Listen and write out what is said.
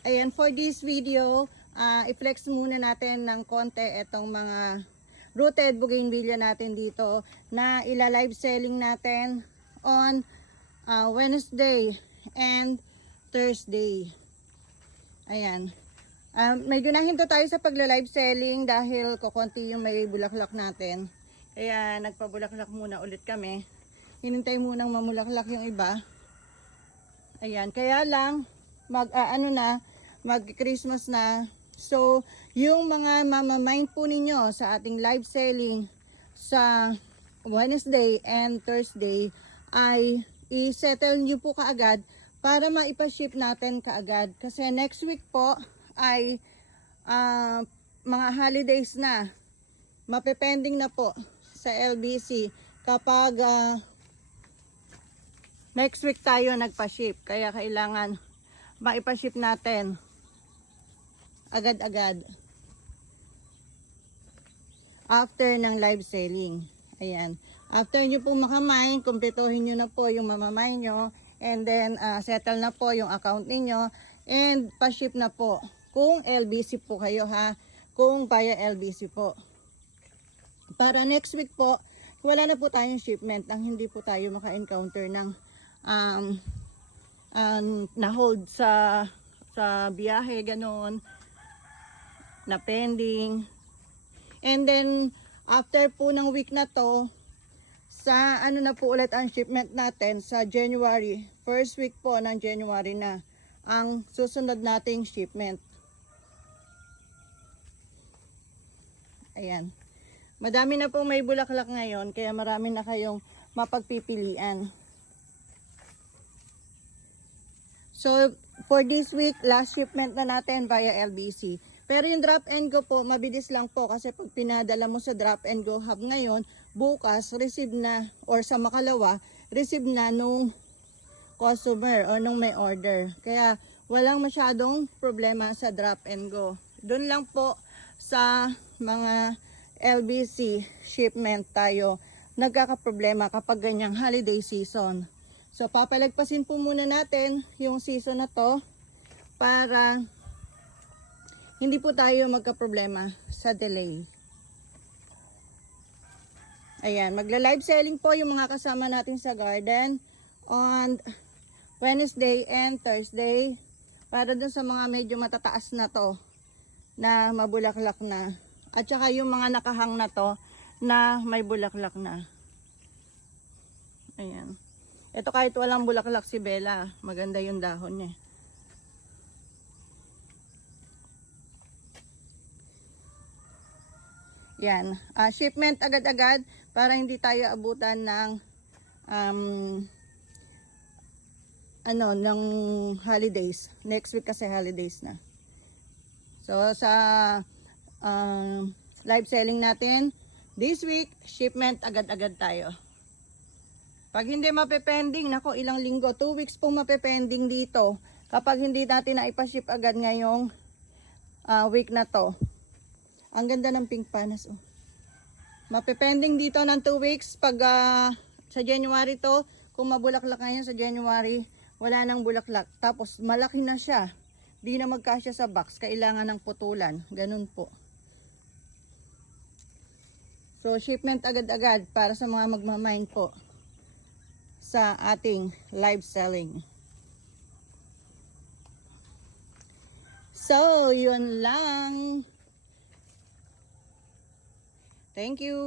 Ayan, for this video, i-flex muna natin ng konti itong mga rooted bougainvillea natin dito na ila-live selling natin on Wednesday and Thursday. Ayan. Medyo nahinto tayo sa pagla-live selling dahil kukunti yung may bulaklak natin. Kaya nagpabulaklak muna ulit kami. Hinintay munang mamulaklak yung iba. Ayan, kaya lang mag-Christmas na. So, yung mga mamamind po ninyo sa ating live selling sa Wednesday and Thursday ay i-settle nyo po kaagad para maipaship natin kaagad. Kasi next week po ay mga holidays na. Mapepending na po sa LBC kapag next week tayo nagpa-ship. Kaya kailangan maipaship natin agad-agad after ng live selling. Ayan. After nyo pong makamine, kumpletuhin nyo na po yung mamamay nyo and then settle na po yung account niyo and pa-ship na po. Kung LBC po kayo ha, kung via LBC po. Para next week po, wala na po tayong shipment nang hindi po tayo maka-encounter ng na-hold sa biyahe, ganon, na pending. And then, after po ng week na to, sa ano na po ulit ang shipment natin sa January, first week po ng January na ang susunod nating shipment. Ayan. Madami na po may bulaklak ngayon, kaya marami na kayong mapagpipilian. So, for this week, last shipment na natin via LBC. Pero yung drop and go po, mabilis lang po kasi pag pinadala mo sa drop and go hub ngayon, bukas, receive na, or sa makalawa, receive na nung customer o nung may order. Kaya, walang masyadong problema sa drop and go. Doon lang po sa mga LBC shipment tayo nagkakaproblema kapag ganyang holiday season. So, papalagpasin po muna natin yung season na to para hindi po tayo magkaproblema sa delay. Ayan, magla-live selling po yung mga kasama natin sa garden on Wednesday and Thursday para dun sa mga medyo matataas na to na mabulaklak na. At saka yung mga nakahang na to na may bulaklak na. Ayan. Ito kahit walang bulaklak si Bella, maganda yung dahon niya. Yan. Shipment agad-agad para hindi tayo abutan ng ng holidays. Next week kasi holidays na. So sa live selling natin this week, shipment agad-agad tayo. Pag hindi mapepending, nako ilang linggo, 2 weeks pong mapepending dito kapag hindi natin na ipaship agad ngayong week na to. Ang ganda ng pink panas, oh. Mapepending dito ng 2 weeks pag sa January to, kung mabulaklak ngayon sa January, wala nang bulaklak. Tapos malaki na siya. Di na magkasya sa box, kailangan ng putulan. Ganun po. So shipment agad-agad para sa mga magmamine po sa ating live selling. So, yun lang. Thank you.